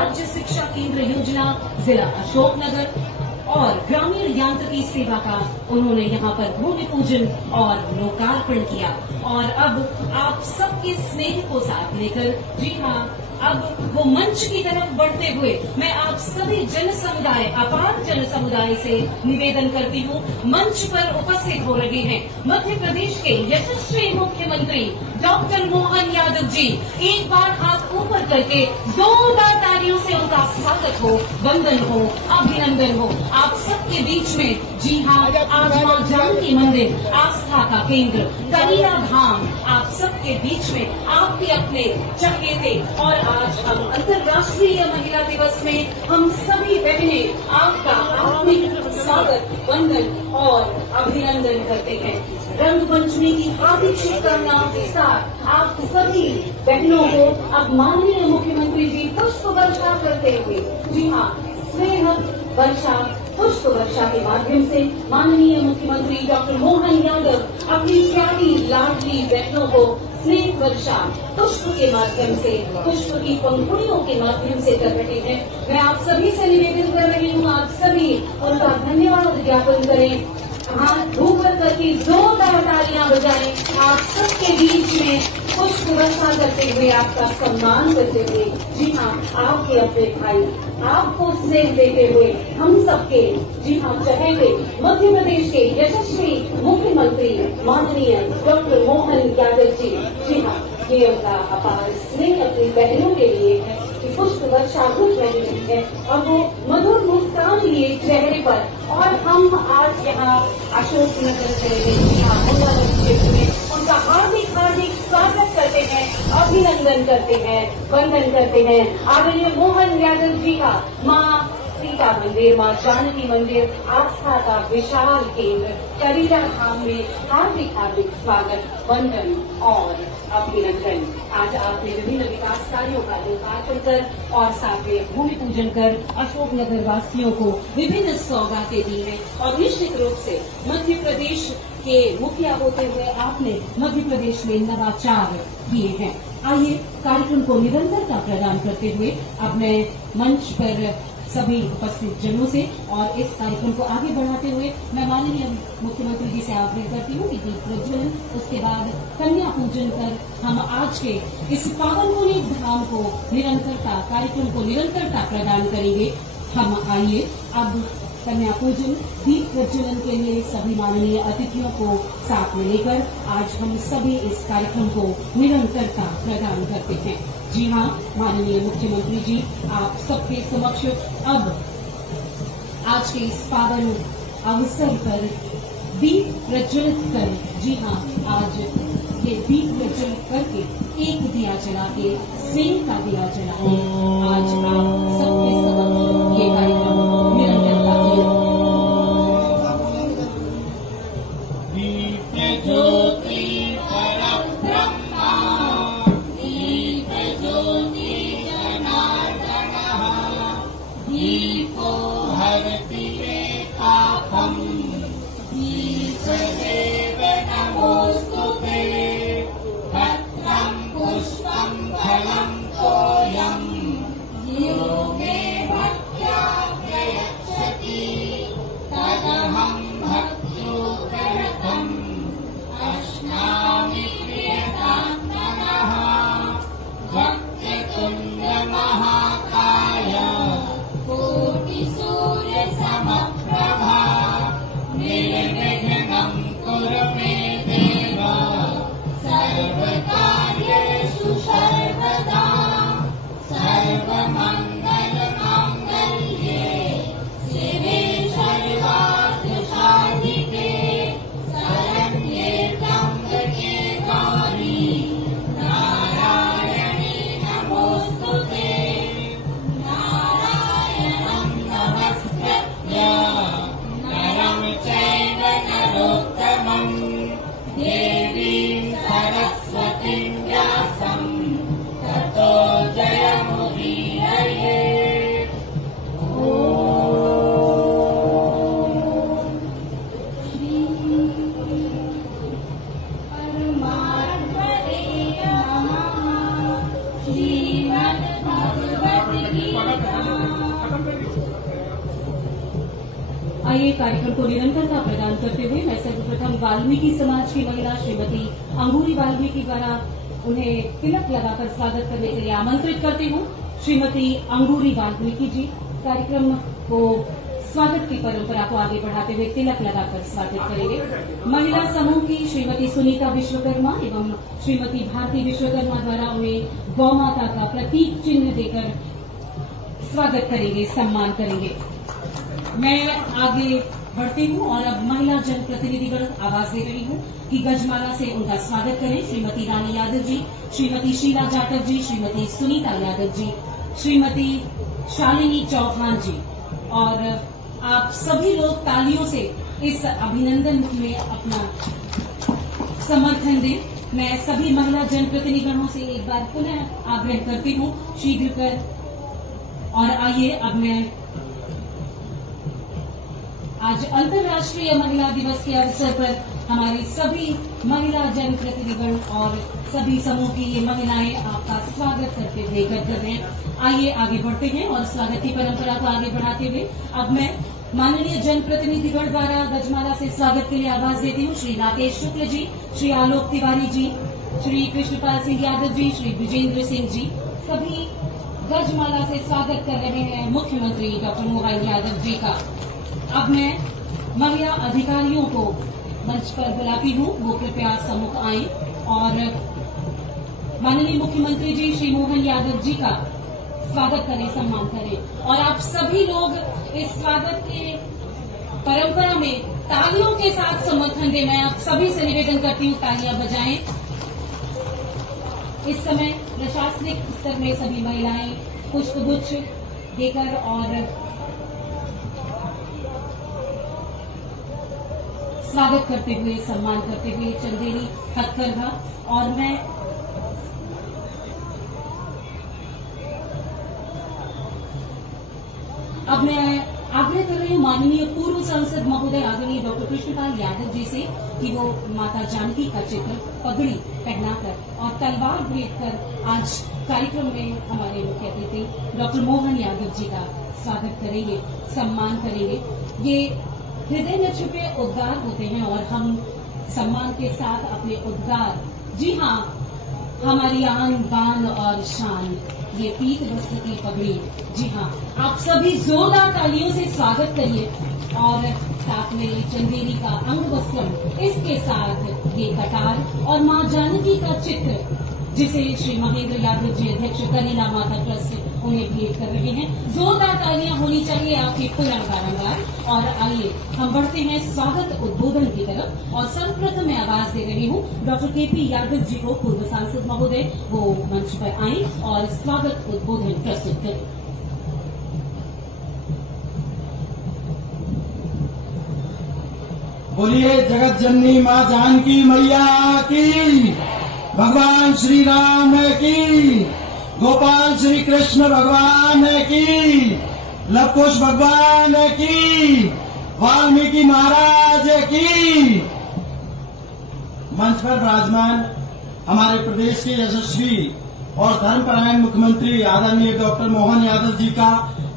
राज्य शिक्षा केंद्र योजना जिला अशोकनगर और ग्रामीण यांत्रिकी सेवा का उन्होंने यहाँ पर भूमि पूजन और लोकार्पण किया। और अब आप सबके स्नेह को साथ लेकर, जी हाँ, अब वो मंच की तरफ बढ़ते हुए मैं आप सभी जन समुदाय, अपार जन समुदाय से निवेदन करती हूँ, मंच पर उपस्थित हो रहे हैं मध्य प्रदेश के यशस्वी मुख्यमंत्री डॉक्टर मोहन यादव जी। एक बार हाथ ऊपर करके जोरदार तालियों से उनका स्वागत हो, वंदन हो, अभिनंदन हो आप सबके बीच में। जी हाँ, आज मां जानकी मंदिर, आस्था का केंद्र, कलिया धाम, आप सबके बीच में आपके अपने चहेते। और आज हम अंतर्राष्ट्रीय महिला दिवस में हम सभी बहनें आपका आत्मिक स्वागत, वंदन और अभिनंदन करते हैं। रंग पंचमी की हार्दिक शुभकामनाओं के साथ आप सभी बहनों को अब माननीय मुख्यमंत्री जी पुष्प वर्षा करते हुए, जी हाँ, स्नेह वर्षा, पुष्प वर्षा के माध्यम से माननीय मुख्यमंत्री डॉक्टर मोहन यादव अपनी प्यारी लाडली बहनों को स्नेह वर्षा पुष्प के माध्यम से, पुष्प की पंखुड़ियों के माध्यम से कर रहे हैं। मैं आप सभी से निवेदन कर रही हूँ, आप सभी उनका धन्यवाद ज्ञापन करें, हाथ ऊपर करके जोरदार तालियां बजाएं। आप सबके बीच में पुष्प वर्षा करते हुए, आपका सम्मान करते हुए, जी हाँ, आपके अपने भाई आपको स्नेह देते हुए हम सबके, जी हाँ, चहेते मध्य प्रदेश के यशस्वी मुख्यमंत्री माननीय डॉक्टर मोहन यादव जी, जी हाँ, ये उनका अपार स्नेह अपनी बहनों के लिए है कि पुष्प वर्षा कुछ रही है और वो मधुर मुस्कान लिए चेहरे पर। और हम आज यहाँ अशोकनगर शहर क्षेत्र में उनका हार्दिक हार्दिक स्वागत करते हैं, अभिनंदन करते हैं, वंदन करते हैं। आदरणीय मोहन यादव जी का माँ सीता मंदिर, माँ जानकी मंदिर, आस्था का विशाल केंद्र कलिया धाम में हार्दिक हार्दिक स्वागत, वंदन और अभिनंदन। आज आपने विभिन्न विकास कार्यों का लोकार्पण कर और साथ में भूमि पूजन कर अशोकनगर वासियों को विभिन्न सौगातें दी हैं और निश्चित रूप से मध्य प्रदेश के मुखिया होते हुए आपने मध्य प्रदेश में नवाचार किए हैं। आइए कार्यक्रम को निरंतरता प्रदान करते हुए अब मैं मंच पर सभी उपस्थित जनों से और इस कार्यक्रम को आगे बढ़ाते हुए मैं माननीय मुख्यमंत्री जी से आग्रह करती हूँ कि दीप प्रज्वलन, उसके बाद कन्या पूजन कर हम आज के इस पावन पुनीत धाम को निरंतरता, कार्यक्रम को निरंतरता प्रदान करेंगे। हम आइए अब कन्या पूजन, दीप प्रज्वलन के लिए सभी माननीय अतिथियों को साथ में लेकर आज हम सभी इस कार्यक्रम को निरंतरता प्रदान करते हैं। जी हाँ, माननीय मुख्यमंत्री जी, आप सबके समक्ष अब आज के इस पावन अवसर पर दीप प्रज्वलित कर, जी हाँ, आज ये दीप प्रज्वलित करके एक दिया जला के, स्नेह का दिया जला के आज आप सबके समक्ष ये कार्यक्रम निरंतरता किया। दीप ज्योति परब्रह्मा, दीप ज्योति जनार्दनः, दीपो हरति मे पापम्, दीपदेव नमोस्तुते, पत्रं पुष्पं फलं तोयं, यो मे भक्त्या प्रयच्छति, तदहं भक्त्युपरतम् अश्नामि प्रियतात्मनः। वक्रतुण्ड महाकाय, कोटिसूर्य समप्रभा, निर्विघ्नं कुरु मे देव, सर्वकार्येषु सर्वदा। सर्वमङ्गलमाङ्गल्ये शिवे सर्वार्थसाधिके, शरण्ये त्र्यम्बके गौरी नारायणी नमोस्तुते। नारायणं नमस्कृत्य नरं चैव नरोत्तमं, देवीं सरस्वतीं व्यासं ततो जयमुदीरये। आइए कार्यक्रम को निरंतरता प्रदान करते हुए मैं सर्वप्रथम वाल्मीकि समाज की महिला श्रीमती अंगूरी वाल्मीकि द्वारा उन्हें तिलक लगाकर स्वागत करने के लिए आमंत्रित करती हूँ। श्रीमती अंगूरी वाल्मीकि जी कार्यक्रम को स्वागत की परंपरा को आगे बढ़ाते हुए तिलक लगाकर स्वागत करेंगे। महिला समूह की श्रीमती सुनीता विश्वकर्मा एवं श्रीमती भारती विश्वकर्मा द्वारा उन्हें गौ माता का प्रतीक चिन्ह देकर स्वागत करेंगे, सम्मान करेंगे। मैं आगे बढ़ती हूँ और अब महिला जनप्रतिनिधिगण आवाज दे रही हूँ कि गजमाला से उनका स्वागत करें। श्रीमती रानी यादव जी, श्रीमती शीला जाटव जी, श्रीमती सुनीता यादव जी, श्रीमती शालिनी चौहान जी और आप सभी लोग तालियों से इस अभिनंदन में अपना समर्थन दें। मैं सभी महिला जनप्रतिनिधिगणों से एक बार पुनः आग्रह करती हूँ शीघ्र कर। और आइए अब मैं आज अंतर्राष्ट्रीय महिला दिवस के अवसर पर हमारी सभी महिला जनप्रतिनिधिगण और सभी समूह की ये महिलाएं आपका स्वागत करते हुए कर रहे हैं। आइए आगे बढ़ते हैं और स्वागत की परंपरा को आगे बढ़ाते हुए अब मैं माननीय जनप्रतिनिधिगण द्वारा गजमाला से स्वागत के लिए आवाज देती हूँ। श्री राकेश शुक्ल जी, श्री आलोक तिवारी जी, श्री कृष्णपाल सिंह यादव जी, श्री विजेंद्र सिंह जी, सभी गजमाला से स्वागत कर रहे हैं मुख्यमंत्री डॉक्टर मोहन यादव जी का। अब मैं महिला अधिकारियों को मंच पर बुलाती हूँ, वो कृपया सम्मुख आएं और माननीय मुख्यमंत्री जी श्री मोहन यादव जी का स्वागत करें, सम्मान करें। और आप सभी लोग इस स्वागत के परंपरा में तालियों के साथ समर्थन दें। मैं आप सभी से निवेदन करती हूँ तालियां बजाएं। इस समय प्रशासनिक स्तर में सभी महिलाएं पुष्पगुच्छ देकर और स्वागत करते हुए, सम्मान करते हुए चंदेरी हथकरघा। और मैं अब मैं आग्रह कर रही हूँ माननीय पूर्व सांसद महोदय आदरणीय डॉक्टर कृष्णपाल यादव जी से कि वो माता जानकी का चित्र पगड़ी पहनाकर और तलवार भेंट कर आज कार्यक्रम में हमारे मुख्य अतिथि डॉक्टर मोहन यादव जी का स्वागत करेंगे, सम्मान करेंगे। ये हृदय में छुपे उद्गार होते हैं और हम सम्मान के साथ अपने उद्गार, जी हाँ, हमारी आन बान और शान, ये पीत वस्त्र की पगड़ी, जी हाँ, आप सभी जोरदार तालियों से स्वागत करिए। और साथ में ये चंदेरी का अंग वस्त्रम, इसके साथ ये कटार और मां जानकी का चित्र जिसे श्री महेंद्र यादव जी अध्यक्ष कलीला माता ट्रस्ट उन्हें भेंट कर रहे हैं। जोरदार तालियां होनी चाहिए आपकी पुनर्बारंबार। और आइए हम बढ़ते हैं स्वागत उद्बोधन की तरफ और सर्वप्रथम मैं आवाज दे रही हूँ डॉक्टर केपी यादव जी को, पूर्व सांसद महोदय, वो मंच पर आए और स्वागत उद्बोधन प्रस्तुत करें। बोलिए जगत जननी माँ जानकी मैया की, भगवान श्री राम की, गोपाल श्री कृष्ण भगवान की, लव कुश भगवान की, वाल्मीकि महाराज की। मंच पर विराजमान हमारे प्रदेश के यशस्वी और धर्मपरायण मुख्यमंत्री आदरणीय डॉक्टर मोहन यादव जी का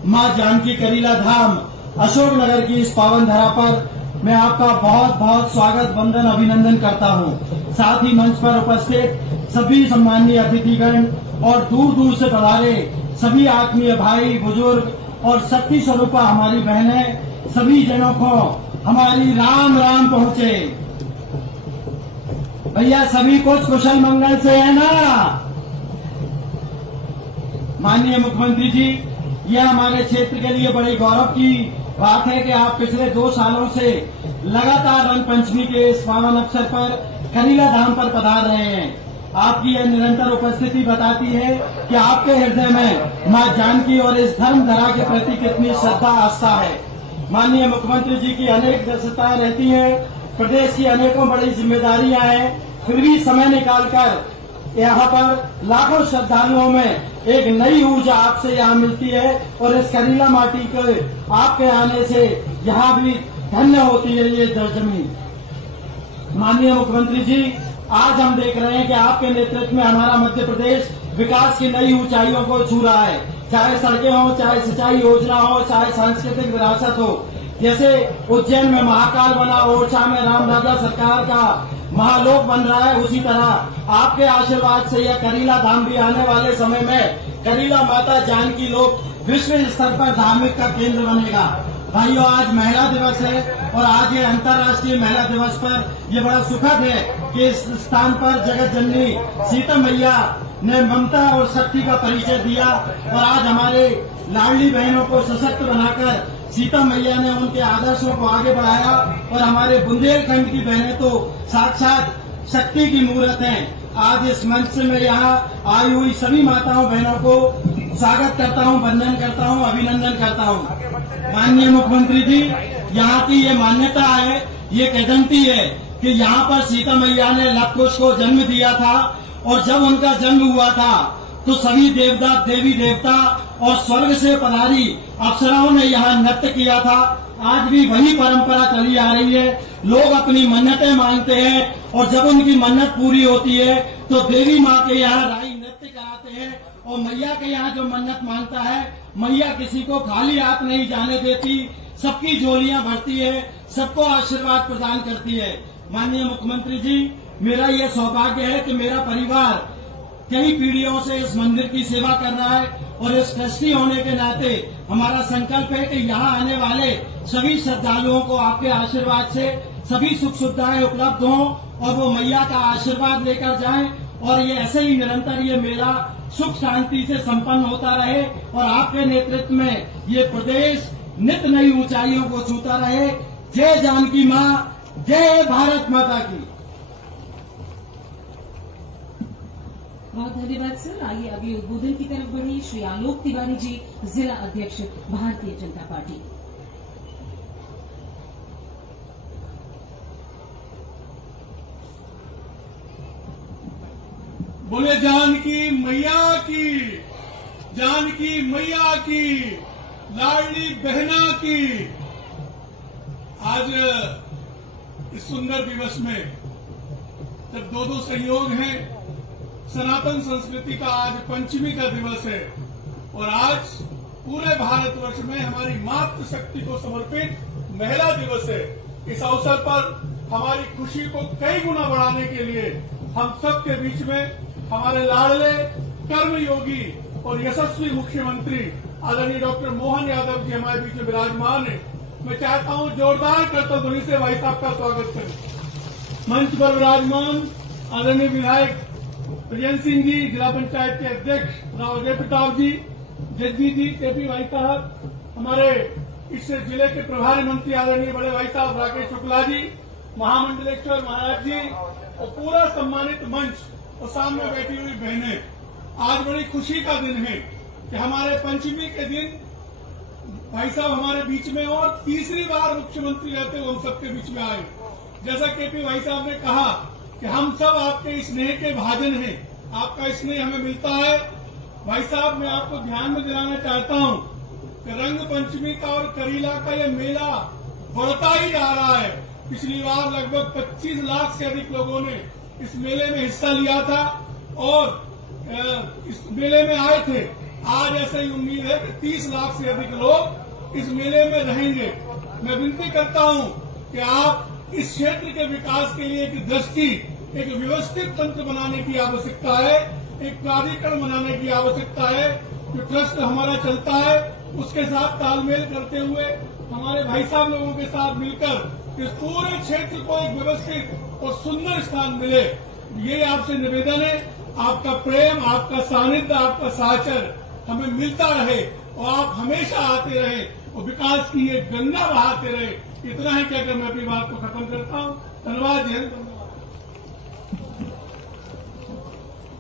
मां जानकी करीला धाम अशोकनगर की इस पावन धरा पर मैं आपका बहुत बहुत स्वागत, वंदन, अभिनंदन करता हूं। साथ ही मंच पर उपस्थित सभी सम्माननीय अतिथिगण और दूर दूर से पधारे सभी आत्मीय भाई, बुजुर्ग और शक्ति स्वरूपा हमारी बहनें, सभी जनों को हमारी राम राम पहुंचे। भैया सभी कुछ कुशल मंगल से है ना? माननीय मुख्यमंत्री जी, यह हमारे क्षेत्र के लिए बड़े गौरव की बात है कि आप पिछले 2 सालों से लगातार रंग पंचमी के इस पावन अवसर पर करीला धाम पर पधार रहे हैं। आपकी यह निरंतर उपस्थिति बताती है कि आपके हृदय में मां जानकी और इस धर्म धरा के प्रति कितनी श्रद्धा, आस्था है। माननीय मुख्यमंत्री जी की अनेक व्यस्तताएं रहती हैं, प्रदेश की अनेकों बड़ी जिम्मेदारियां हैं, फिर भी समय निकालकर यहाँ पर लाखों श्रद्धालुओं में एक नई ऊर्जा आपसे यहाँ मिलती है और इस करीला माटी के आपके आने से यहाँ भी धन्य होती है ये जमीन। माननीय मुख्यमंत्री जी, आज हम देख रहे हैं कि आपके नेतृत्व में हमारा मध्य प्रदेश विकास की नई ऊंचाइयों को छू रहा है। चाहे सड़कें हो, चाहे सिंचाई योजना हो, चाहे सांस्कृतिक विरासत हो, जैसे उज्जैन में महाकाल बना, ओरछा में राम राजा सरकार का महालोक बन रहा है, उसी तरह आपके आशीर्वाद से यह करीला धाम भी आने वाले समय में करीला माता जानकी लोक विश्व स्तर पर धार्मिक का केंद्र बनेगा। भाइयों, आज महिला दिवस है और आज ये अंतर्राष्ट्रीय महिला दिवस पर ये बड़ा सुखद है कि इस स्थान पर जगत जननी सीता मैया ने ममता और शक्ति का परिचय दिया और आज हमारे लाडली बहनों को सशक्त बनाकर सीता मैया ने उनके आदर्शों को आगे बढ़ाया और हमारे बुंदेलखंड की बहनें तो साक्षात शक्ति की मूर्त हैं। आज इस मंच में यहाँ आई हुई सभी माताओं बहनों को स्वागत करता हूँ, वंदन करता हूँ, अभिनंदन करता हूँ। माननीय मुख्यमंत्री जी, यहाँ की ये मान्यता है, ये कहती है कि यहाँ पर सीता मैया ने लव कुश को जन्म दिया था और जब उनका जन्म हुआ था तो सभी देवता देवी देवता और स्वर्ग से पधारी अप्सराओं ने यहाँ नृत्य किया था। आज भी वही परंपरा चली आ रही है। लोग अपनी मन्नतें मांगते हैं और जब उनकी मन्नत पूरी होती है तो देवी माँ के यहाँ राई नृत्य कराते हैं और मैया के यहाँ जो मन्नत मांगता है, मैया किसी को खाली हाथ नहीं जाने देती, सबकी झोलियां भरती है, सबको आशीर्वाद प्रदान करती है। माननीय मुख्यमंत्री जी, मेरा ये सौभाग्य है कि मेरा परिवार कई पीढ़ियों से इस मंदिर की सेवा कर रहा है और इस ट्रस्टी होने के नाते हमारा संकल्प है कि यहाँ आने वाले सभी श्रद्धालुओं को आपके आशीर्वाद से सभी सुख सुविधाएं उपलब्ध हों और वो मैया का आशीर्वाद लेकर जाएं और ये ऐसे ही निरंतर ये मेला सुख शांति से संपन्न होता रहे और आपके नेतृत्व में ये प्रदेश नित नई ऊंचाइयों को छूता रहे। जय जानकी माँ, जय भारत माता की। बहुत धन्यवाद सर। आइए अगले उद्बोधन की तरफ बढ़े। श्री आलोक तिवारी जी, जिला अध्यक्ष भारतीय जनता पार्टी। बोले जानकी मैया की, जानकी मैया की, लाडली बहना की। आज इस सुंदर दिवस में जब दो संयोग हैं, सनातन संस्कृति का आज पंचमी का दिवस है और आज पूरे भारतवर्ष में हमारी मातृशक्ति को समर्पित महिला दिवस है। इस अवसर पर हमारी खुशी को कई गुना बढ़ाने के लिए हम सबके बीच में हमारे लाडले कर्मयोगी और यशस्वी मुख्यमंत्री आदरणीय डॉक्टर मोहन यादव जी हमारे बीच में विराजमान है। मैं चाहता हूं जोरदार करतल ध्वनि से भाई साहब का स्वागत करें। मंच पर विराजमान आदरणीय विधायक प्रियंक सिंह जी, जिला पंचायत के अध्यक्ष राव अजय प्रताप जी, जग्गी जी, केपी भाई साहब, हमारे इस जिले के प्रभारी मंत्री आदरणीय बड़े भाई साहब राकेश शुक्ला जी, महामंडलेश्वर महाराज जी और पूरा सम्मानित मंच और सामने बैठी हुई बहनें। आज बड़ी खुशी का दिन है कि हमारे पंचमी के दिन भाई साहब हमारे बीच में और तीसरी बार मुख्यमंत्री रहते हुए हम सबके बीच में आए। जैसा केपी भाई साहब ने कहा कि हम सब आपके स्नेह के भाजन हैं, आपका स्नेह हमें मिलता है। भाई साहब, मैं आपको ध्यान में दिलाना चाहता हूं कि रंग पंचमी का और करीला का यह मेला बढ़ता ही जा रहा है। पिछली बार लगभग 25 लाख से अधिक लोगों ने इस मेले में हिस्सा लिया था और इस मेले में आए थे। आज ऐसा ही उम्मीद है कि 30 लाख से अधिक लोग इस मेले में रहेंगे। मैं विनती करता हूं कि आप इस क्षेत्र के विकास के लिए एक दृष्टि, एक व्यवस्थित तंत्र बनाने की आवश्यकता है, एक प्राधिकरण बनाने की आवश्यकता है। जो ट्रस्ट हमारा चलता है उसके साथ तालमेल करते हुए हमारे भाई साहब लोगों के साथ मिलकर इस पूरे क्षेत्र को एक व्यवस्थित और सुंदर स्थान मिले, ये आपसे निवेदन है। आपका प्रेम, आपका सानिध्य, आपका सहचर हमें मिलता रहे और आप हमेशा आते रहे और विकास की ये गंगा बहाते रहे। इतना ही कहकर मैं अपनी बात को खत्म करता हूँ। धन्यवाद।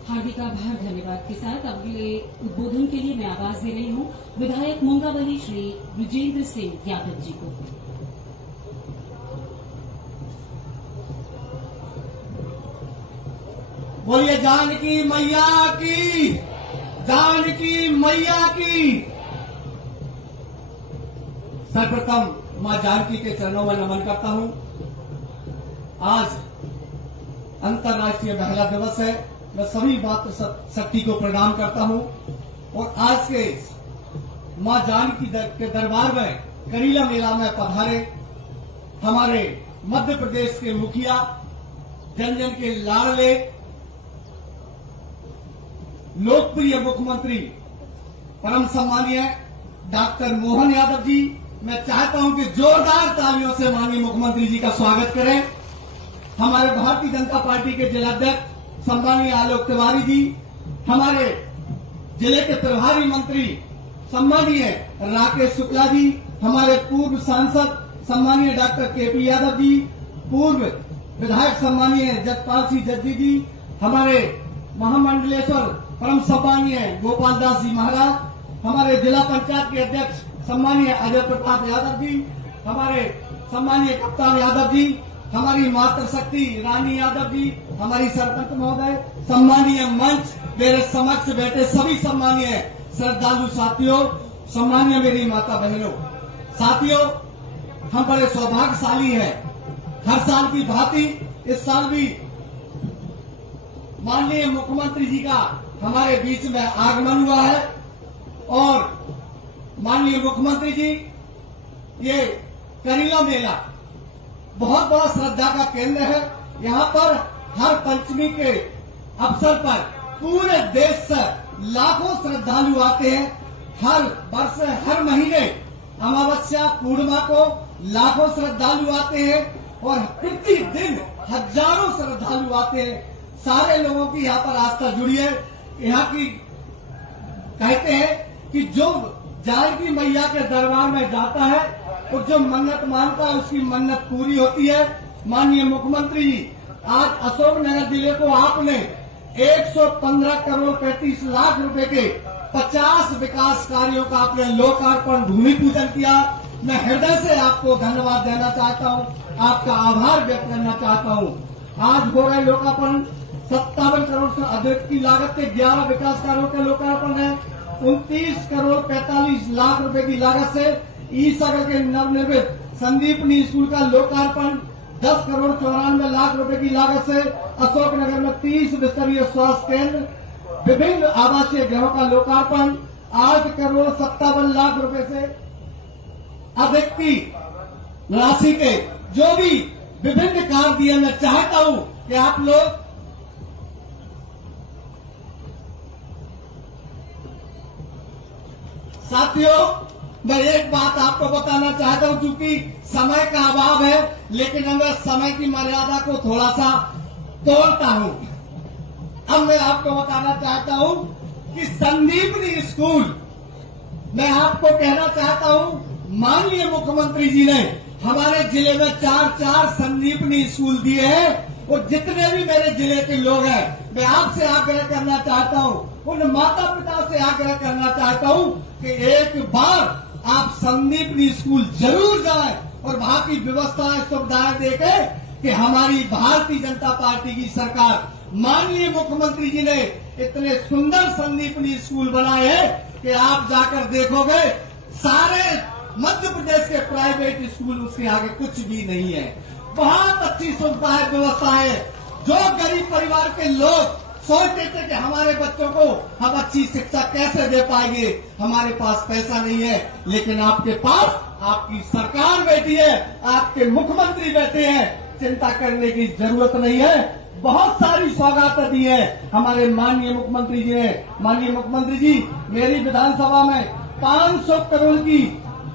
हार्दिक आभार, धन्यवाद के साथ अगले उद्बोधन के लिए मैं आवाज दे रही हूँ विधायक मुंगावली श्री विजेंद्र सिंह यादव जी को। बोलिए जानकी मैया की, जानकी मैया की। सर्वप्रथम मां जानकी के चरणों में नमन करता हूं। आज अंतर्राष्ट्रीय महिला दिवस है। मैं सभी मातृशक्ति को प्रणाम करता हूं और आज के मां जानकी के दरबार में करीला मेला में पधारे हमारे मध्य प्रदेश के मुखिया, जन जन के लाडले, लोकप्रिय मुख्यमंत्री परम सम्मानीय डॉक्टर मोहन यादव जी, मैं चाहता हूं कि जोरदार तालियों से माननीय मुख्यमंत्री जी का स्वागत करें। हमारे भारतीय जनता पार्टी के जिलाध्यक्ष सम्मानीय आलोक तिवारी जी, हमारे जिले के प्रभारी मंत्री सम्मानीय राकेश शुक्ला जी, हमारे पूर्व सांसद सम्मानीय डॉक्टर केपी यादव जी, पूर्व विधायक सम्मानीय जगपाल सिंह जज्जी जी, हमारे महामंडलेश्वर परम सम्मानीय गोपाल दास जी महाराज, हमारे जिला पंचायत के अध्यक्ष सम्मानीय अजय प्रताप यादव जी, हमारे सम्मानीय कप्तान यादव जी, हमारी मातृ शक्ति रानी यादव जी, हमारी सरपंच महोदय, सम्मानीय मंच, मेरे समक्ष बैठे सभी सम्मानीय श्रद्धालु साथियों, सम्मानीय मेरी माता बहनों, साथियों, हम बड़े सौभाग्यशाली हैं। हर साल की भांति इस साल भी माननीय मुख्यमंत्री जी का हमारे बीच में आगमन हुआ है और माननीय मुख्यमंत्री जी, ये करीला मेला बहुत बड़ा श्रद्धा का केंद्र है। यहाँ पर हर पंचमी के अवसर पर पूरे देश से लाखों श्रद्धालु आते हैं। हर वर्ष हर महीने अमावस्या पूर्णिमा को लाखों श्रद्धालु आते हैं और प्रतिदिन हजारों श्रद्धालु आते हैं। सारे लोगों की यहाँ पर आस्था जुड़ी है। यहाँ की कहते हैं कि जो जानकी मैया के दरबार में जाता है और जो मन्नत मांगता है उसकी मन्नत पूरी होती है। माननीय मुख्यमंत्री जी, आज अशोकनगर जिले को आपने 115 करोड़ 35 लाख रुपए के 50 विकास कार्यों का आपने लोकार्पण भूमि पूजन किया। मैं हृदय से आपको धन्यवाद देना चाहता हूं, आपका आभार व्यक्त करना चाहता हूं। आज हो रहे लोकार्पण 57 करोड़ से अधिक की लागत के 11 विकास कार्यों का लोकार्पण है। 29 करोड़ 45 लाख रुपए की लागत से ई सागर के नवनिर्मित संदीपनी स्कूल का लोकार्पण, 10 करोड़ 94 लाख रुपए की लागत से अशोकनगर में 30 बिस्तरीय स्वास्थ्य केंद्र, विभिन्न आवासीय गृहों का लोकार्पण, 8 करोड़ 57 लाख रुपए से अधिक की राशि के जो भी विभिन्न कार्य दिए। मैं चाहता हूं कि आप लोग साथियों, मैं एक बात आपको बताना चाहता हूं, क्योंकि समय का अभाव है, लेकिन मैं समय की मर्यादा को थोड़ा सा तोड़ता हूं। अब मैं आपको बताना चाहता हूं कि संदीपनी स्कूल, मैं आपको कहना चाहता हूं, माननीय मुख्यमंत्री जी ने हमारे जिले में 4 संदीपनी स्कूल दिए हैं। और जितने भी मेरे जिले के लोग हैं, मैं आपसे आग्रह करना चाहता हूं, उन माता पिता से आग्रह करना चाहता हूं कि एक बार आप संदीपनी स्कूल जरूर जाएं और वहां की व्यवस्थाएं सुविधाएं देखें कि हमारी भारतीय जनता पार्टी की सरकार, माननीय मुख्यमंत्री जी ने इतने सुंदर संदीपनी स्कूल बनाए हैं कि आप जाकर देखोगे सारे मध्य प्रदेश के प्राइवेट स्कूल उसके आगे कुछ भी नहीं है। बहुत अच्छी सुविधाएं व्यवस्थाएं, जो गरीब परिवार के लोग सोचते थे कि हमारे बच्चों को हम अच्छी शिक्षा कैसे दे पाएंगे, हमारे पास पैसा नहीं है, लेकिन आपके पास आपकी सरकार बैठी है, आपके मुख्यमंत्री बैठे हैं, चिंता करने की जरूरत नहीं है। बहुत सारी सौगातें दी है हमारे माननीय मुख्यमंत्री जी ने। माननीय मुख्यमंत्री जी, मेरी विधानसभा में 500 करोड़ की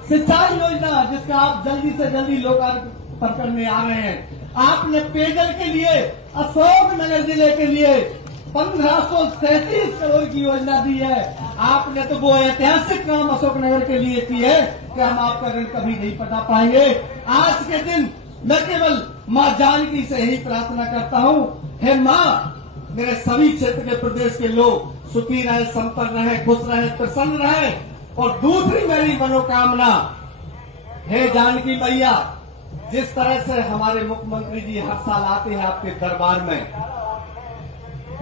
सिंचाई योजना, जिसका आप जल्दी से जल्दी लोकार्पण करने आ रहे हैं। आपने पेयजल के लिए अशोकनगर जिले के लिए 1537 करोड़ की योजना दी है। आपने तो वो ऐतिहासिक काम अशोकनगर के लिए की है कि हम आपका ऋण कभी नहीं पटा पाएंगे। आज के दिन मैं केवल मां जानकी से यही प्रार्थना करता हूं, हे मां, मेरे सभी क्षेत्र के प्रदेश के लोग सुखी रहे, संपन्न रहे, खुश रहे, प्रसन्न रहे। और दूसरी मेरी मनोकामना, हे जानकी मैया, जिस तरह से हमारे मुख्यमंत्री जी हर साल आते हैं आपके दरबार में,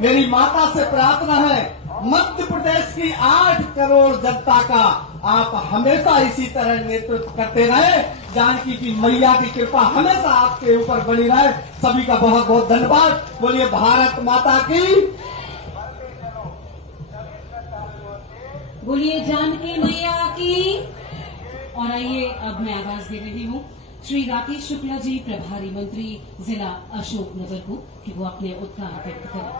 मेरी माता से प्रार्थना है, मध्य प्रदेश की 8 करोड़ जनता का आप हमेशा इसी तरह नेतृत्व करते रहे। जानकी की मैया की कृपा हमेशा आपके ऊपर बनी रहे। सभी का बहुत बहुत धन्यवाद। बोलिए भारत माता की। बोलिए जानकी मैया की। और आइए अब मैं आवाज दे रही हूँ श्री राकेश शुक्ला जी, प्रभारी मंत्री जिला अशोकनगर को, कि वो अपने उद्गार व्यक्त करें।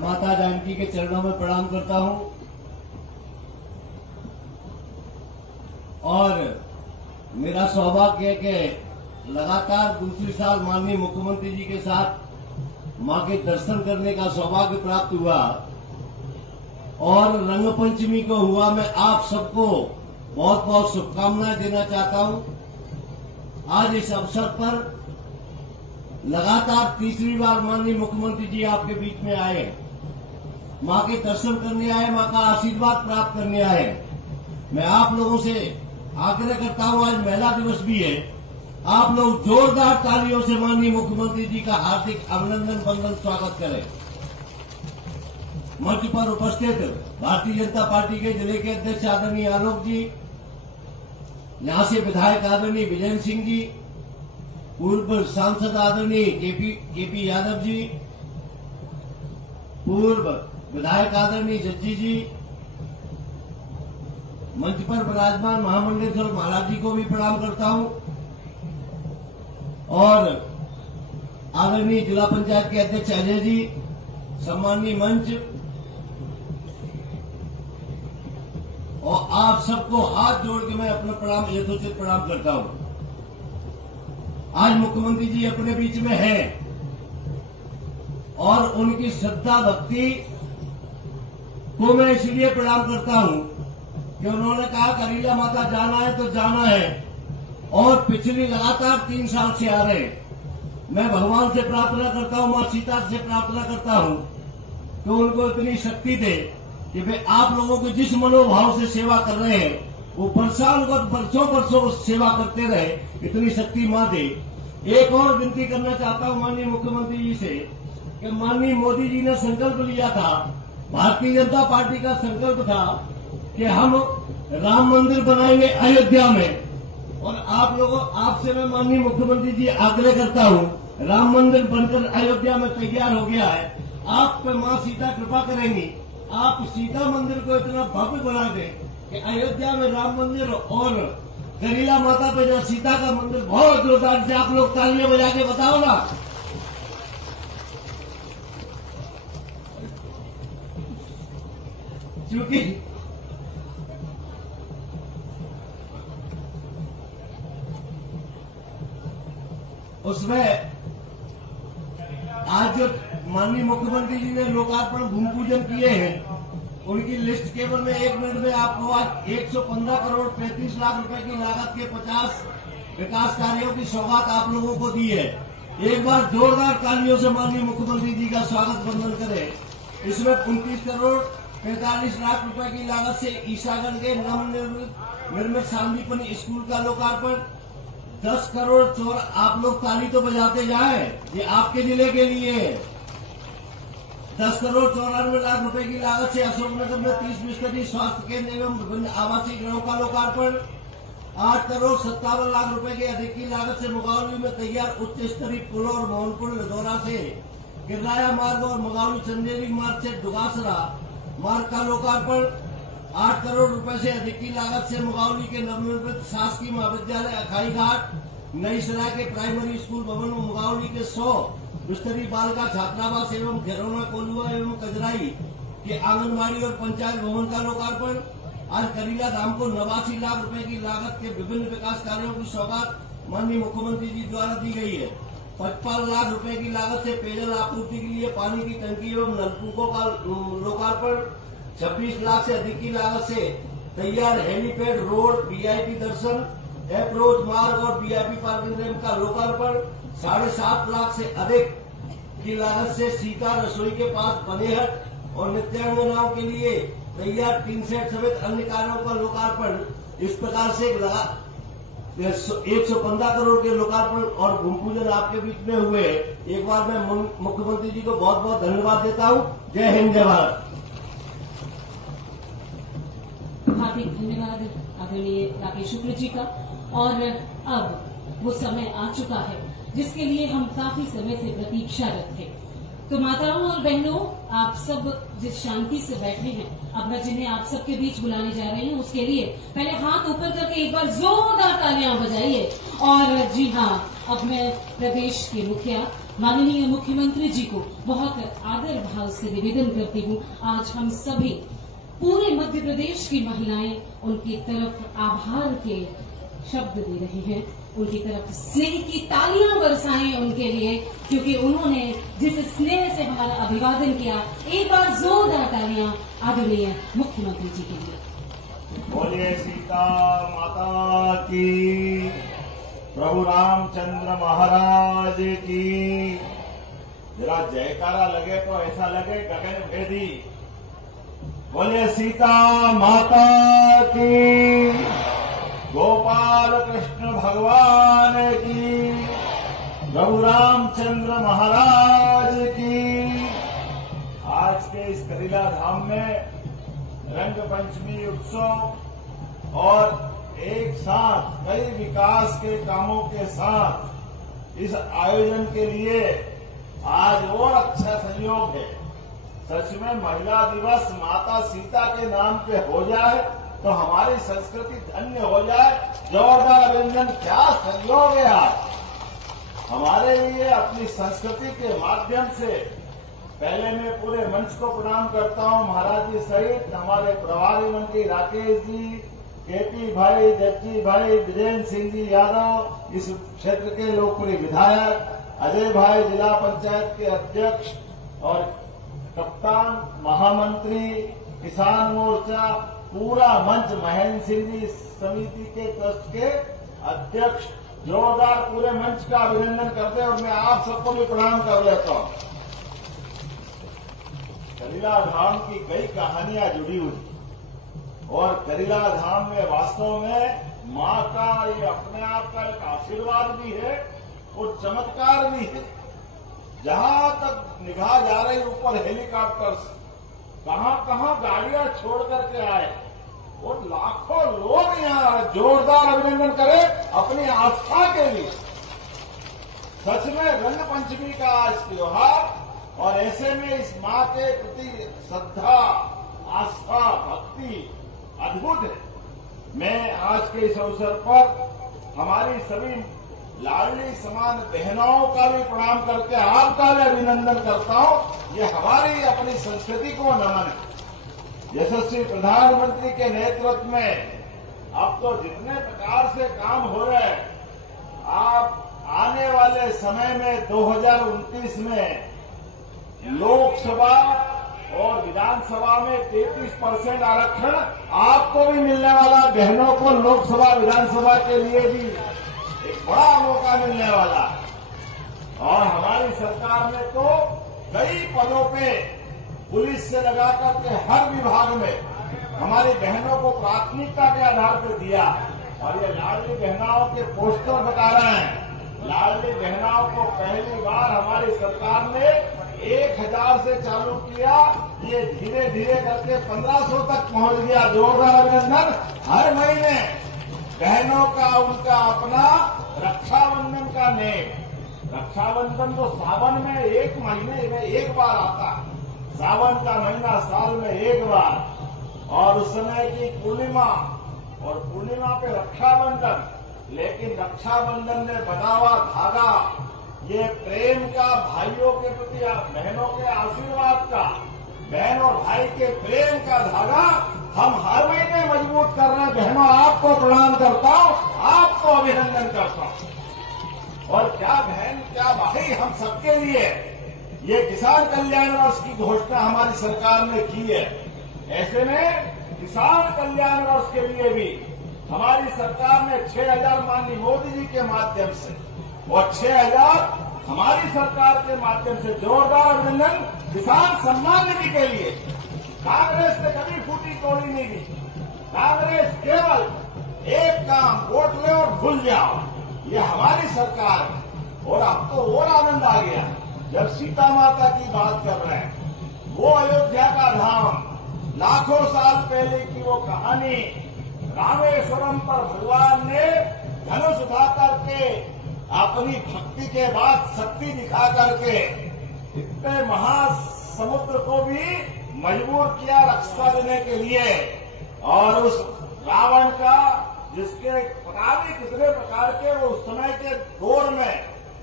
माता जानकी के चरणों में प्रणाम करता हूं और मेरा सौभाग्य है कि लगातार दूसरी साल माननीय मुख्यमंत्री जी के साथ मां के दर्शन करने का सौभाग्य प्राप्त हुआ और रंग पंचमी को हुआ। मैं आप सबको बहुत बहुत शुभकामनाएं देना चाहता हूं। आज इस अवसर पर लगातार तीसरी बार माननीय मुख्यमंत्री जी आपके बीच में आए, मां के दर्शन करने आए, मां का आशीर्वाद प्राप्त करने आए। मैं आप लोगों से आग्रह करता हूं, आज महिला दिवस भी है, आप लोग जोरदार तालियों से माननीय मुख्यमंत्री जी का हार्दिक अभिनंदन वंदन स्वागत करें। मंच पर उपस्थित भारतीय जनता पार्टी के जिले के अध्यक्ष आदरणीय आलोक जी, यहां से विधायक आदरणीय विजय सिंह जी, पूर्व सांसद आदरणीय केपी यादव जी, पूर्व विधायक आदरणीय जज्जी जी, मंच पर विराजमान महामंडलेश्वर महाराज जी को भी प्रणाम करता हूं और आदरणीय जिला पंचायत के अध्यक्ष अजय जी, सम्माननीय मंच और आप सबको हाथ जोड़ के मैं अपना प्रणाम यथोचित प्रणाम करता हूं। आज मुख्यमंत्री जी अपने बीच में हैं और उनकी श्रद्धा भक्ति को मैं इसलिए प्रणाम करता हूं कि उन्होंने कहा करीला माता जाना है तो जाना है और पिछली लगातार 3 साल से आ रहे हैं। मैं भगवान से प्रार्थना करता हूं, मां सीता से प्रार्थना करता हूं कि उनको इतनी शक्ति दे कि वे आप लोगों को जिस मनोभाव से सेवा कर रहे हैं वो वर्षों सेवा करते रहे, इतनी शक्ति मां दे। एक और विनती करना चाहता हूं माननीय मुख्यमंत्री जी से कि माननीय मोदी जी ने संकल्प लिया था, भारतीय जनता पार्टी का संकल्प था कि हम राम मंदिर बनाएंगे अयोध्या में, और आप लोगों आपसे मैं माननीय मुख्यमंत्री जी आग्रह करता हूं, राम मंदिर बनकर अयोध्या में तैयार हो गया है। आप पे मां सीता कृपा करेंगी, आप सीता मंदिर को इतना भव्य बना दें कि अयोध्या में राम मंदिर और करीला माता पे जो सीता का मंदिर बहुत जोरदार से आप लोग तालियां बजा के बताओ ना। क्योंकि उसमें आज जो माननीय मुख्यमंत्री जी ने लोकार्पण भूमि पूजन किए हैं, उनकी लिस्ट केवल मैं 1 मिनट में आपको आज 115 करोड़ 35 लाख रुपए की लागत के 50 विकास कार्यों की सौगात आप लोगों को दी है। एक बार जोरदार तालियों से माननीय मुख्यमंत्री जी का स्वागत वंदन करें। इसमें 29 करोड़ 45 लाख रुपए की लागत से ईसागढ़ के नवनिर्मित सांदीपनी स्कूल का लोकार्पण, 10 करोड़ आप लोग ताली तो बजाते जाए, ये आपके जिले के लिए है। 10 करोड़ 94 लाख रुपए की लागत से अशोकनगर में 30 बिस्तरी स्वास्थ्य केंद्र एवं विभिन्न आवासीय गृहों का लोकार्पण, 8 करोड़ 57 लाख रुपए के अधिक की लागत से मुगावली में तैयार उच्च स्तरीय पुल और मोहनपुर लिधौरा से गिरराया मार्ग और मुगावली चंदेरी मार्ग से डुगासरा मार्ग का लोकार्पण, 8 करोड़ रुपए से अधिक की लागत से मुगावली के नवनिर्मित शासकीय महाविद्यालय अखाई घाट, नई सराय के प्राइमरी स्कूल भवन में मुगावली के 100 बिस्तरी बालिका छात्रावास एवं घेरौना कोलुआ एवं कजराई के आंगनबाड़ी और पंचायत भवन का लोकार्पण। आज करीला धाम को 89 लाख रुपए की लागत के विभिन्न विकास कार्यों की सौगात माननीय मुख्यमंत्री जी द्वारा दी गई है। 55 लाख रुपए की लागत से पेयजल आपूर्ति के लिए पानी की टंकी एवं नलकूपों का लोकार्पण, 26 लाख से अधिक की लागत से तैयार हेलीपैड रोड, वीआईपी दर्शन, अप्रोच मार्ग और वीआईपी पार्किंग रैंप का लोकार्पण, 7.5 लाख से अधिक की लागत से सीता रसोई के पास बनेहट और नित्यांगनाओं के लिए तैयार टीन सेट समेत अन्य कार्यों का लोकार्पण। इस प्रकार से 115 करोड़ के लोकार्पण और भूमि पूजन आपके बीच में हुए। एक बार मैं मुख्यमंत्री जी को बहुत बहुत धन्यवाद देता हूं। जय हिंद, जय भारत। हार्दिक धन्यवाद आदरणीय राकेश शुक्ल जी का। और अब वो समय आ चुका है जिसके लिए हम काफी समय से प्रतीक्षारत थे। तो माताओं और बहनों, आप सब जिस शांति से बैठे हैं, अब मैं जिन्हें आप सबके बीच बुलाने जा रही हूँ उसके लिए पहले हाथ ऊपर करके एक बार जोरदार तालियां बजाइए। और जी हाँ, अब मैं प्रदेश के मुखिया माननीय मुख्यमंत्री जी को बहुत आदर भाव से निवेदन करती हूँ। आज हम सभी पूरे मध्य प्रदेश की महिलाएं उनकी तरफ आभार के शब्द दे रही हैं, उनकी तरफ स्नेह की तालियां बरसाएं उनके लिए, क्योंकि उन्होंने जिस स्नेह से हमारा अभिवादन किया। एक बार जोरदार तालियां आदरणीय मुख्यमंत्री जी के लिए। बोलिए सीता माता की, प्रभु रामचंद्र महाराज की। जरा जयकारा लगे तो ऐसा लगे गगन भेदी। बोलिए सीता माता की, गोपाल कृष्ण भगवान की, प्रभु रामचंद्र महाराज की। आज के इस करीला धाम में रंग पंचमी उत्सव और एक साथ कई विकास के कामों के साथ इस आयोजन के लिए आज और अच्छा संयोग है। सच में महिला दिवस माता सीता के नाम पे हो जाए तो हमारी संस्कृति धन्य हो जाए। जोरदार अभिनंदन, क्या संयोग है आज हमारे लिए। अपनी संस्कृति के माध्यम से पहले मैं पूरे मंच को प्रणाम करता हूं, महाराज जी सहित हमारे प्रभारी मंत्री राकेश जी, केपी भाई, जग्गी भाई, वीरेंद्र सिंह जी यादव, इस क्षेत्र के लोकप्रिय विधायक, अजय भाई जिला पंचायत के अध्यक्ष और कप्तान, महामंत्री, किसान मोर्चा, पूरा मंच, महेंद्र सिंह जी समिति के ट्रस्ट के अध्यक्ष, जोरदार पूरे मंच का अभिनंदन करते हैं। और मैं आप सबको भी प्रणाम कर लेता हूं। करीला धाम की कई कहानियां जुड़ी हुई और करीला धाम में वास्तव में मां का ये अपने आप का एक आशीर्वाद भी है और चमत्कार भी है। जहां तक निगाह जा रही ऊपर हेलीकॉप्टर से, कहां गाड़ियां छोड़ करके आए और लाखों लोग यहां जोरदार अभिनंदन करें अपनी आस्था के लिए। सच में रंग पंचमी का आज त्योहार और ऐसे में इस मां के प्रति श्रद्धा, आस्था, भक्ति अद्भुत है। मैं आज के इस अवसर पर हमारी सभी लाडली समान बहनों का भी प्रणाम करके आपका भी अभिनंदन करता हूं। ये हमारी अपनी संस्कृति को नमन है। यशस्वी प्रधानमंत्री के नेतृत्व में अब तो जितने प्रकार से काम हो रहे हैं, आप आने वाले समय में 2029 में लोकसभा और विधानसभा में 33% आरक्षण आपको भी मिलने वाला। बहनों को लोकसभा विधानसभा के लिए भी एक बड़ा मौका मिलने वाला। और हमारी सरकार ने तो कई पदों पे पुलिस से लगाकर के हर विभाग में हमारी बहनों को प्राथमिकता के आधार पर दिया। और ये लाडली बहनाओं के पोस्टर बता रहे हैं। लाडली बहनाओं को पहली बार हमारी सरकार ने 1000 से चालू किया, ये धीरे धीरे करके 1500 तक पहुंच गया। जोरदार अभिनंदन। हर महीने बहनों का उनका अपना रक्षाबंधन का नेम। रक्षाबंधन तो सावन में एक महीने में एक बार आता है। सावन का महीना साल में एक बार और उस समय की पूर्णिमा और पूर्णिमा पे रक्षाबंधन। लेकिन रक्षाबंधन में बंधा हुआ धागा, ये प्रेम का, भाइयों के प्रति बहनों के आशीर्वाद का, बहन और भाई के प्रेम का धागा हम हर महीने मजबूत कर रहे हैं। बहनों, आपको प्रणाम करता हूं, आपको अभिनंदन करता हूं। और क्या बहन क्या भाई, हम सबके लिए ये किसान कल्याण वर्ष की घोषणा हमारी सरकार ने की है। ऐसे में किसान कल्याण वर्ष के लिए भी हमारी सरकार ने 6000 माननीय मोदी जी के माध्यम से और 6000 हमारी सरकार के माध्यम से जोरदार अभिनंदन। किसान सम्मान निधि के लिए कांग्रेस ने कभी फूटी तोड़ी नहीं दी। कांग्रेस केवल एक काम, वोट ले और भूल जाओ, ये हमारी सरकार है। और अब तो और आनंद आ गया जब सीता माता की बात कर रहे हैं। वो अयोध्या का धाम, लाखों साल पहले की वो कहानी, रामेश्वरम पर भगवान ने धनुष उठा करके अपनी भक्ति के बाद शक्ति दिखा करके इतने महासमुद्र को भी मजबूर किया रक्षा देने के लिए। और उस रावण का जिसके पता नहीं कितने प्रकार के वो उस समय के दौर में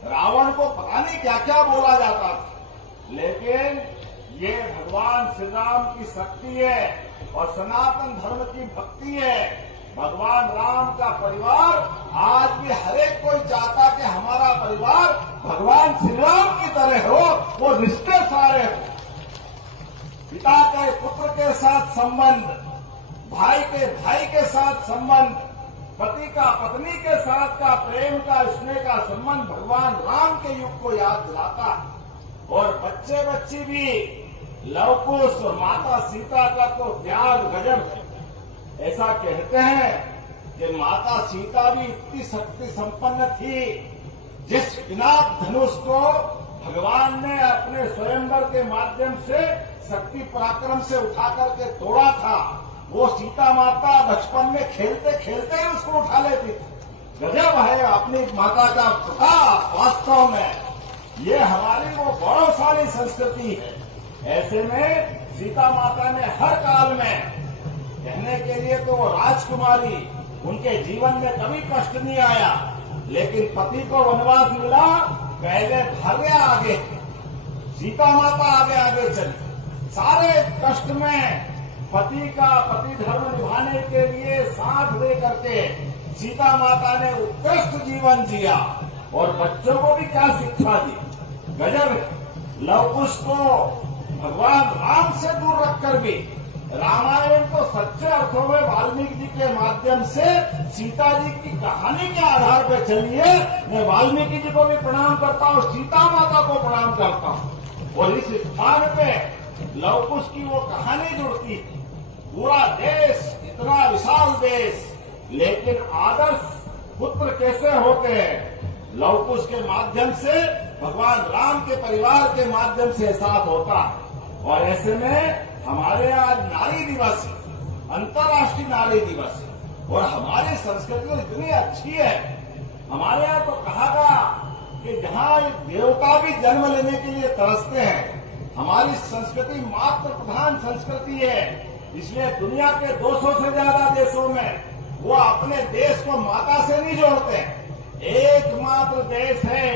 रावण को पता नहीं क्या क्या बोला जाता था, लेकिन ये भगवान श्री राम की शक्ति है और सनातन धर्म की भक्ति है। भगवान राम का परिवार आज भी हर एक कोई चाहता कि हमारा परिवार भगवान श्री राम की तरह हो, वो रिश्ते सारे हो। पिता के पुत्र के साथ संबंध, भाई के भाई के साथ संबंध, पति का पत्नी के साथ का प्रेम का स्नेह का संबंध भगवान राम के युग को याद दिलाता है। और बच्चे बच्ची भी लव कुश और माता सीता का तो त्याग गजब है। ऐसा कहते हैं कि माता सीता भी इतनी शक्ति संपन्न थी, जिस पिनाक धनुष को भगवान ने अपने स्वयंवर के माध्यम से शक्ति पराक्रम से उठा करके तोड़ा था, वो सीता माता बचपन में खेलते खेलते ही उसको उठा लेती थी। गजब है अपनी माता का प्रताप। वास्तव में ये हमारी वो गौरवशाली संस्कृति है। ऐसे में सीता माता ने हर काल में, कहने के लिए तो वो राजकुमारी, उनके जीवन में कभी कष्ट नहीं आया, लेकिन पति को वनवास मिला, पहले भागे आगे, सीता माता आगे आगे चली। सारे कष्ट में पति का पति धर्म निभाने के लिए साथ दे करके सीता माता ने उत्कृष्ट जीवन जिया और बच्चों को भी क्या शिक्षा दी। गजब है। लव कुश को भगवान राम से दूर रखकर भी रामायण को सच्चे अर्थों में वाल्मीकि जी के माध्यम से सीता जी की कहानी के आधार पर चलिए। मैं वाल्मीकि जी को भी प्रणाम करता हूँ, सीता माता को प्रणाम करता हूँ। और इस स्थान पे लव कुश की वो कहानी जुड़ती है। पूरा देश, इतना विशाल देश, लेकिन आदर्श पुत्र कैसे होते हैं? लव कुश के माध्यम से, भगवान राम के परिवार के माध्यम से साथ होता है। और ऐसे में हमारे आज नारी दिवस है, अंतर्राष्ट्रीय नारी दिवस है। और हमारी संस्कृति इतनी अच्छी है। हमारे यहाँ तो कहा गया कि जहाँ देवता भी जन्म लेने के लिए तरसते हैं। हमारी संस्कृति मातृ प्रधान संस्कृति है, इसलिए दुनिया के 200 से ज्यादा देशों में वो अपने देश को माता से नहीं जोड़ते। एकमात्र देश है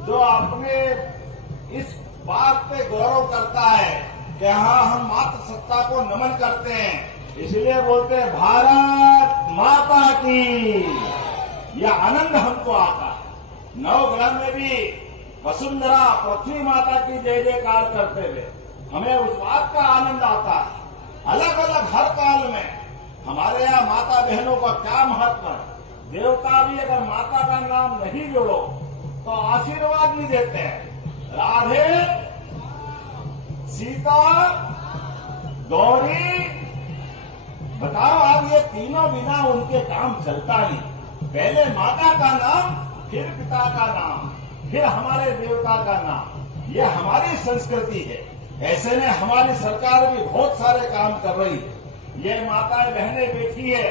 जो अपने इस बात पे गौरव करता है कि हाँ, हम मातृ सत्ता को नमन करते हैं, इसलिए बोलते हैं भारत माता की। यह आनंद हमको आता है। नवग्रह में भी वसुंधरा पृथ्वी माता की जय जयकार करते हुए हमें उस बात का आनंद आता है। अलग अलग हर काल में हमारे यहाँ माता बहनों का क्या महत्व है। देवता भी अगर माता का नाम नहीं जोड़ो तो आशीर्वाद नहीं देते हैं। राधे, सीता, गौरी, बताओ आप, ये तीनों बिना उनके काम चलता नहीं। पहले माता का नाम, फिर पिता का नाम, फिर हमारे देवता का नाम। ये हमारी संस्कृति है। ऐसे में हमारी सरकार भी बहुत सारे काम कर रही है। ये माताएं बहनें बैठी है,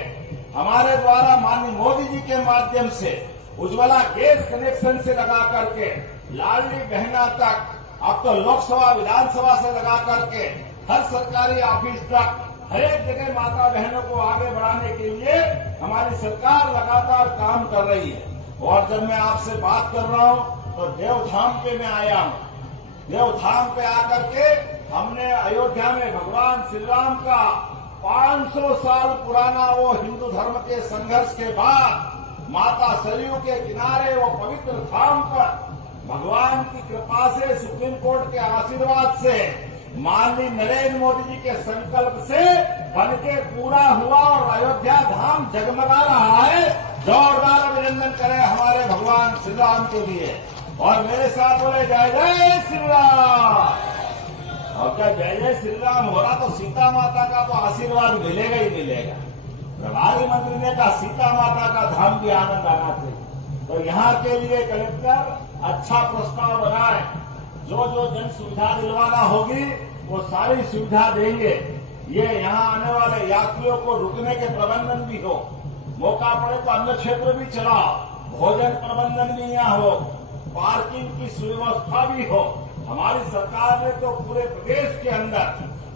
हमारे द्वारा माननीय मोदी जी के माध्यम से उज्ज्वला गैस कनेक्शन से लगा करके लाडली बहना तक, अब तो लोकसभा विधानसभा से लगा करके हर सरकारी ऑफिस तक, हर एक जगह माता बहनों को आगे बढ़ाने के लिए हमारी सरकार लगातार काम कर रही है। और जब मैं आपसे बात कर रहा हूँ तो देवधाम पे मैं आया हूँ। देवधाम पे आकर के हमने अयोध्या में भगवान श्री राम का 500 साल पुराना वो हिंदू धर्म के संघर्ष के बाद माता सरयू के किनारे वो पवित्र धाम पर भगवान की कृपा से, सुप्रीम कोर्ट के आशीर्वाद से, माननीय नरेंद्र मोदी जी के संकल्प से बनके पूरा हुआ और अयोध्या धाम जगमगा रहा है। जोरदार अभिनंदन करें हमारे भगवान श्री राम के लिए। और मेरे साथ बोले जय जय श्री राम। और क्या जय जय श्री राम हो रहा तो सीता माता का तो आशीर्वाद मिलेगा ही मिलेगा। प्रभारी मंत्री ने कहा सीता माता का धाम भी आनंद आना चाहिए। तो यहाँ के लिए कलेक्टर अच्छा प्रस्ताव बनाए, जो जो जन सुविधा दिलवाना होगी वो सारी सुविधा देंगे। ये यहाँ आने वाले यात्रियों को रुकने के प्रबंधन भी हो, मौका पड़े तो अन्य क्षेत्र भी चलाओ, भोजन प्रबंधन भी यहाँ हो, पार्किंग की सुव्यवस्था भी हो, हमारी सरकार ने तो पूरे प्रदेश के अंदर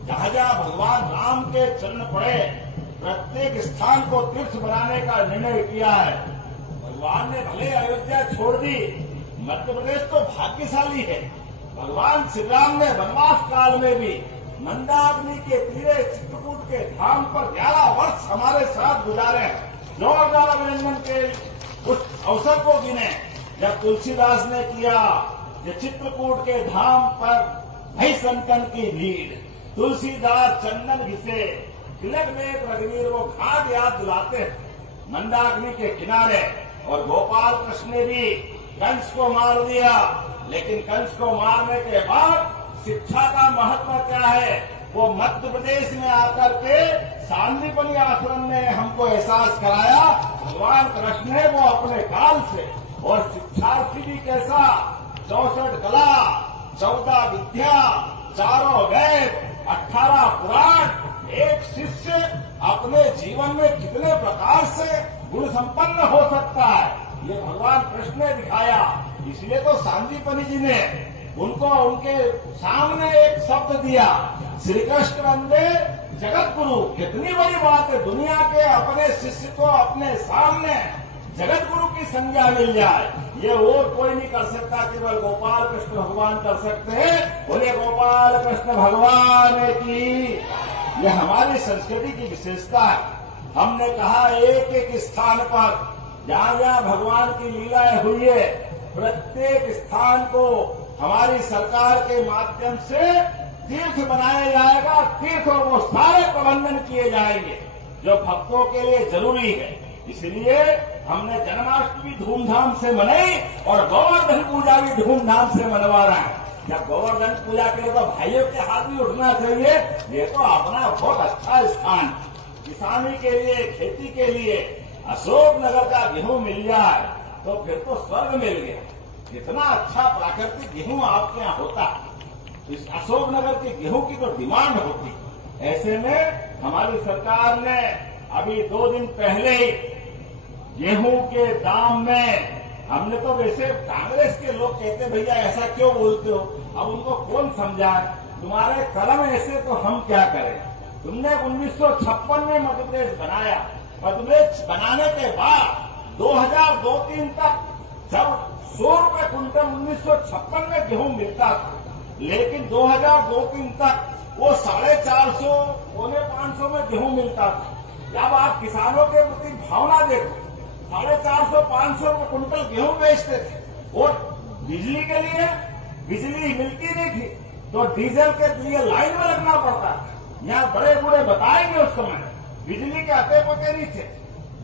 जहां जहां भगवान राम के चरण पड़े प्रत्येक स्थान को तीर्थ बनाने का निर्णय किया है। भगवान ने भले अयोध्या छोड़ दी, मध्य प्रदेश तो भाग्यशाली है। भगवान श्री राम ने वनवास काल में भी मंदाग्नि के तीरे चित्रकूट के धाम पर 11 वर्ष हमारे साथ गुजारे हैं। जोरदार अभिनंदन के उस अवसर को गिने जब तुलसीदास ने किया जो चित्रकूट के धाम पर भई संतन की भीड़, तुलसीदास चंदन घिसे तिलक में रघुवीर वो घाट याद दिलाते हैं मंदाग्नि के किनारे। और गोपाल कृष्ण ने भी कंस को मार दिया, लेकिन कंस को मारने के बाद शिक्षा का महत्व क्या है वो मध्य प्रदेश में आकर के सांदीपनि आश्रम ने हमको एहसास कराया। भगवान कृष्ण ने वो अपने काल से और शिक्षार्थी भी कैसा 64 कला 14 विद्या 4 वेद 18 पुराण एक शिष्य अपने जीवन में कितने प्रकार से गुण संपन्न हो सकता है ये भगवान कृष्ण ने दिखाया। इसलिए तो सांदीपनि जी ने उनको उनके सामने एक शब्द दिया, श्री कृष्ण वंदे जगत गुरु। कितनी बड़ी बात है, दुनिया के अपने शिष्य को अपने सामने जगत गुरु की संज्ञा मिल जाए, ये और कोई नहीं कर सकता, केवल गोपाल कृष्ण भगवान कर सकते हैं। बोले गोपाल कृष्ण भगवान की। ये हमारी संस्कृति की विशेषता है। हमने कहा एक एक स्थान पर जहाँ जहाँ भगवान की लीलाएं हुई है प्रत्येक स्थान को हमारी सरकार के माध्यम से तीर्थ बनाया जाएगा। तीर्थ और वो सारे प्रबंधन किए जाएंगे जो भक्तों के लिए जरूरी है। इसलिए हमने जन्माष्टमी धूमधाम से मनाई और गोवर्धन पूजा भी धूमधाम से मनवा रहे हैं। जब गोवर्धन पूजा के लिए तो भाइयों के हाथ भी उठना चाहिए। ये तो अपना बहुत अच्छा स्थान, किसानी के लिए खेती के लिए अशोकनगर का गेहूं मिल जाए तो फिर तो स्वर्ग मिल गया। इतना अच्छा प्राकृतिक गेहूं आपके यहाँ होता है, इस अशोकनगर के गेहूं की तो डिमांड होती। ऐसे में हमारी सरकार ने अभी 2 दिन पहले ही गेहूं के दाम में हमने तो वैसे कांग्रेस के लोग कहते भैया ऐसा क्यों बोलते हो, अब उनको कौन समझाए, तुम्हारे कलम ऐसे तो हम क्या करें। तुमने 1956 में मध्य प्रदेश बनाया, मध्य प्रदेश बनाने के बाद 2002-03 तक जब 100 रुपए क्विंटल 1956 में गेहूं मिलता था, लेकिन 2002-03 तक वो 450 500 में गेहूं मिलता था। जब आप किसानों के प्रति भावना देखो, 450-500 रुपए क्विंटल गेहूं बेचते थे और बिजली के लिए बिजली मिलती नहीं थी तो डीजल के लिए लाइन में लगना पड़ता था। यहाँ बड़े बूढ़े बताएंगे उस समय बिजली के अते पते नहीं थे।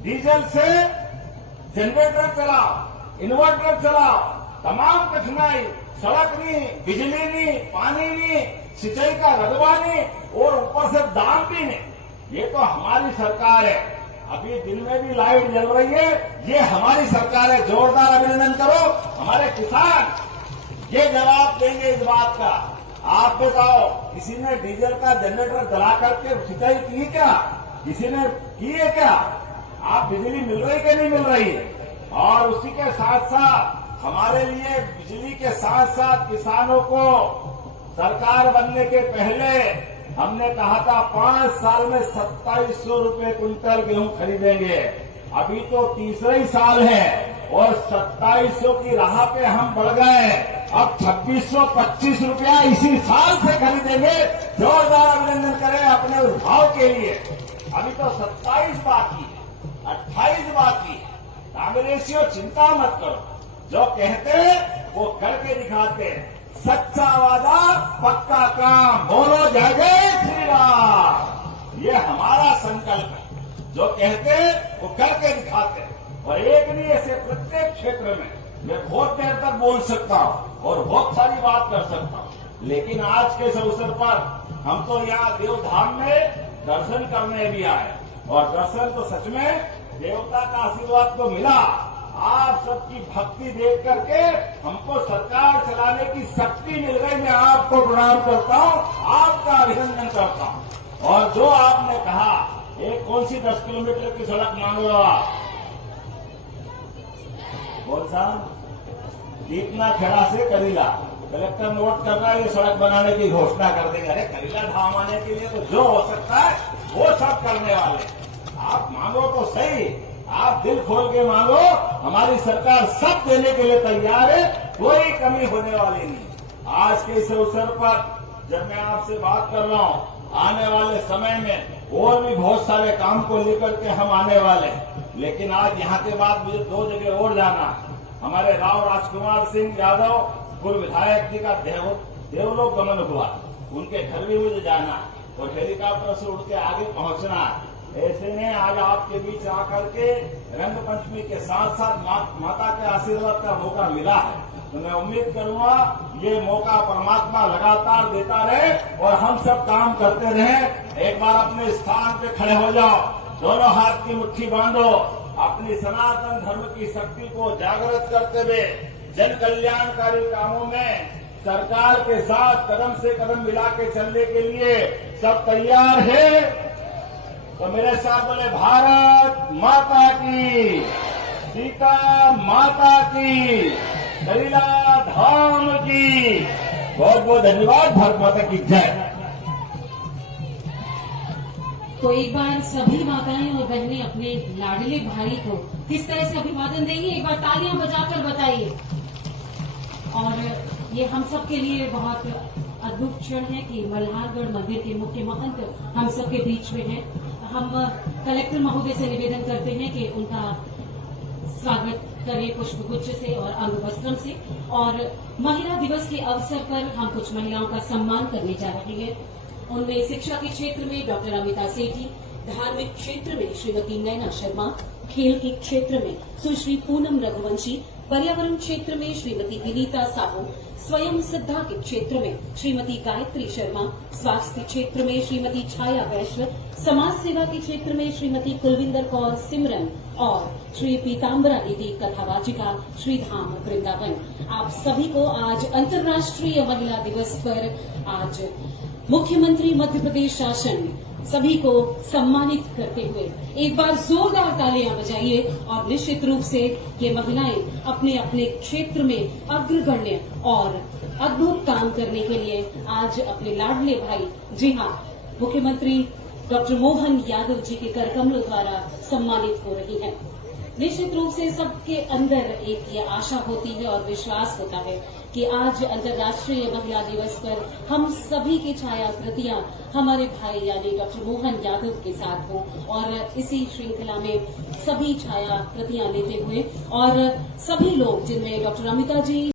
डीजल से जनरेटर चलाओ, इन्वर्टर चलाओ, तमाम कठिनाई, सड़क नहीं, बिजली नहीं, पानी नहीं, सिंचाई का रकबा नहीं और ऊपर से दाम भी नहीं। ये तो हमारी सरकार है। अभी दिन में भी लाइट जल रही है, ये हमारी सरकार है। जोरदार अभिनंदन करो। हमारे किसान ये जवाब देंगे इस बात का। आप बताओ, किसी ने डीजल का जनरेटर जला करके सिंचाई की क्या? किसी ने की है क्या? आप बिजली मिल रही कि नहीं मिल रही है? और उसी के साथ साथ हमारे लिए बिजली के साथ साथ किसानों को सरकार बनने के पहले हमने कहा था 5 साल में 2700 रुपए क्विंटल गेहूं खरीदेंगे। अभी तो तीसरा ही साल है और 2700 की राह पे हम बढ़ गए। अब 2625 रुपया इसी साल से खरीदेंगे। जोरदार अभिनंदन करें अपने उस भाव के लिए। अभी तो 27 बाकी है, 28 बाकी है। कांग्रेसियों चिंता मत करो, जो कहते हैं वो करके दिखाते हैं। सच्चा वादा पक्का काम, बोलो जय जय श्री राम। ये हमारा संकल्प है। जो कहते हैं वो करके दिखाते हैं। और एक नहीं, ऐसे प्रत्येक क्षेत्र में मैं बहुत देर तक बोल सकता हूँ और बहुत सारी बात कर सकता हूँ, लेकिन आज के इस अवसर पर हम तो यहाँ देवधाम में दर्शन करने भी आए और दर्शन तो सच में देवता का आशीर्वाद तो मिला। आप सबकी भक्ति देख करके हमको सरकार चलाने की शक्ति मिल गई। मैं आपको प्रणाम करता हूँ, आपका अभिनंदन करता हूँ। और जो आपने कहा एक कौन सी 10 किलोमीटर की सड़क मांग लो आप, कौन सा? दीपना खेड़ा से करीला कलेक्टर नोट कर रहा है, ये सड़क बनाने की घोषणा कर देंगे। अरे करीला धाम आने के लिए तो जो हो सकता है वो सब करने वाले। आप मांगो तो सही, आप दिल खोल के मांगो, हमारी सरकार सब देने के लिए तैयार है, कोई कमी होने वाली नहीं। आज के इस अवसर पर जब मैं आपसे बात कर रहा हूं, आने वाले समय में और भी बहुत सारे काम को लेकर के हम आने वाले हैं, लेकिन आज यहाँ के बाद मुझे 2 जगह और जाना है। हमारे राव राजकुमार सिंह यादव पूर्व विधायक जी का देवलोक गमन हुआ, उनके घर भी मुझे जाना है और हेलीकॉप्टर से उड़ के आगे पहुंचना है। ऐसे में आज आपके बीच आकर के रंग पंचमी के साथ साथ माता के आशीर्वाद का मौका मिला है, तो मैं उम्मीद करूंगा ये मौका परमात्मा लगातार देता रहे और हम सब काम करते रहे। एक बार अपने स्थान पे खड़े हो जाओ, दोनों हाथ की मुट्ठी बांधो, अपनी सनातन धर्म की शक्ति को जागृत करते हुए जन कल्याणकारी कामों में सरकार के साथ कदम से कदम मिला के चलने के लिए सब तैयार है। तो मेरे साथ बोले भारत माता की, सीता माता की, करीला धाम की। बहुत बहुत धन्यवाद। भारत माता की जय। तो एक बार सभी माताएं और बहनें अपने लाडले भाई को किस तरह से अभिवादन देंगी, एक बार तालियां बजाकर बताइए। और ये हम सब के लिए बहुत अद्भुत क्षण है कि मल्हारगढ़ मंदिर के मुख्य महंत हम सब के बीच में हैं। हम कलेक्टर महोदय से निवेदन करते हैं कि उनका स्वागत करें पुष्पगुच्छ से और अंग वस्त्रम से। और महिला दिवस के अवसर पर हम कुछ महिलाओं का सम्मान करने जा रहे हैं। उनमें शिक्षा के क्षेत्र में डॉक्टर अमिता सेठी, धार्मिक क्षेत्र में श्रीमती नैना शर्मा, खेल के क्षेत्र में सुश्री पूनम रघुवंशी, पर्यावरण क्षेत्र में श्रीमती विनीता साहू, स्वयं सिद्धा के क्षेत्र में श्रीमती गायत्री शर्मा, स्वास्थ्य क्षेत्र में श्रीमती छाया वैश्य, समाज सेवा के क्षेत्र में श्रीमती कुलविंदर कौर सिमरन और श्री पीताम्बरा दीदी कथावाचिका श्रीधाम वृंदावन। आप सभी को आज अंतर्राष्ट्रीय महिला दिवस पर आज मुख्यमंत्री मध्य प्रदेश शासन सभी को सम्मानित करते हुए एक बार जोरदार तालियां बजाइए। और निश्चित रूप से ये महिलाएं अपने अपने क्षेत्र में अग्रगण्य और अद्भुत काम करने के लिए आज अपने लाडले भाई, जी हाँ, मुख्यमंत्री डॉक्टर मोहन यादव जी के करकमलों द्वारा सम्मानित हो रही हैं। निश्चित रूप से सबके अंदर एक ये आशा होती है और विश्वास होता है कि आज अंतर्राष्ट्रीय महिला दिवस पर हम सभी की छायाकृतियां हमारे भाई यानी डॉक्टर मोहन यादव के साथ हो और इसी श्रृंखला में सभी छायाकृतियां लेते हुए और सभी लोग जिनमें डॉक्टर अमिता जी